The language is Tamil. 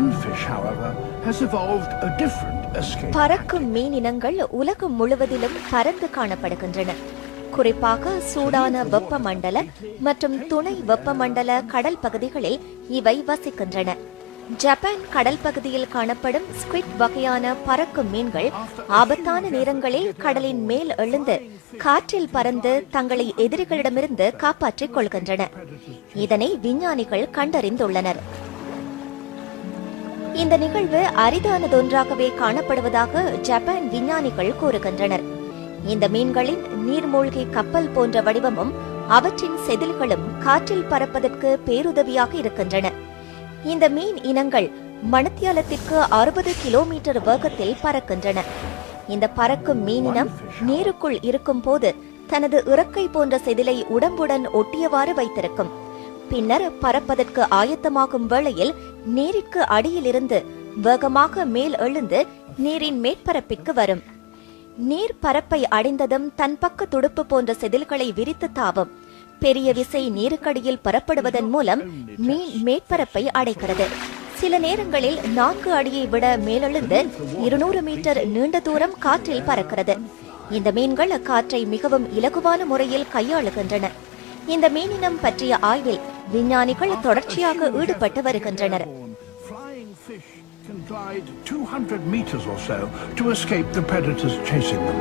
One fish, however, has evolved a different escape. பறக்கும் மீனினங்கள் உலகம் முழுவதிலும் பறந்து காணப்படுகின்றன. குறிப்பாக சூடான வெப்பமண்டல மற்றும் துணை வெப்பமண்டல கடல் பகுதிகளில் இவை வசிக்கின்றன. ஜப்பான் கடல் பகுதியில் காணப்படும் ஸ்குவிட் வகையான பறக்கும் மீன்கள் ஆபத்தான நேரங்களில் கடலின் மேல் எழுந்து காற்றில் பறந்து தங்களை எதிரிகளிடமிருந்து காப்பாற்றிக் கொள்கின்றன. இதனை விஞ்ஞானிகள் கண்டறிந்துள்ளனர். இந்த நிகழ்வு அரிதானதொன்றாகவே காணப்படுவதாக ஜப்பான் விஞ்ஞானிகள் கூறுகின்றனர். இந்த மீன்களின் நீர்மூழ்கி கப்பல் போன்ற வடிவமும் அவற்றின் செதில்களும் காற்றில் பறப்பதற்கு பேருதவியாக இருக்கின்றன. இந்த மீன் இனங்கள் மணித்தியாலத்திற்கு 60 கிலோமீட்டர் வேகத்தில் பறக்கின்றன. இந்த பறக்கும் மீனினம் நீருக்குள் இருக்கும் போது தனது இறக்கை போன்ற செதிலை உடம்புடன் ஒட்டியவாறு வைத்திருக்கும். பின்னர் பறப்பதற்கு ஆயத்தமாகும் வேளையில் நீரிற்கு அடியிலிருந்து வேகமாக மேல் எழுந்து நீரின் மேற்பரப்பிற்கு வரும். நீர் பரப்பை அடைந்ததும் தன் பக்க துடுப்பு போன்ற செதில்களை விரித்து தாவும். பெரிய விசை நீருக்கடியில் பெறப்படுவதன் மூலம் மீன் மேற்பரப்பை அடைகிறது. சில நேரங்களில் 4 அடியை விட மேலெழுந்து 200 மீட்டர் நீண்ட தூரம் காற்றில் பறக்கிறது. இந்த மீன்கள் காற்றை மிகவும் இலகுவான முறையில் கையாளுகின்றன. இந்த மீனினம் பற்றிய ஆய்வில் விஞ்ஞானிகள் தொடர்ச்சியாக ஈடுபட்டு வருகின்றனர். Can glide 200 meters or so to escape the predators chasing them.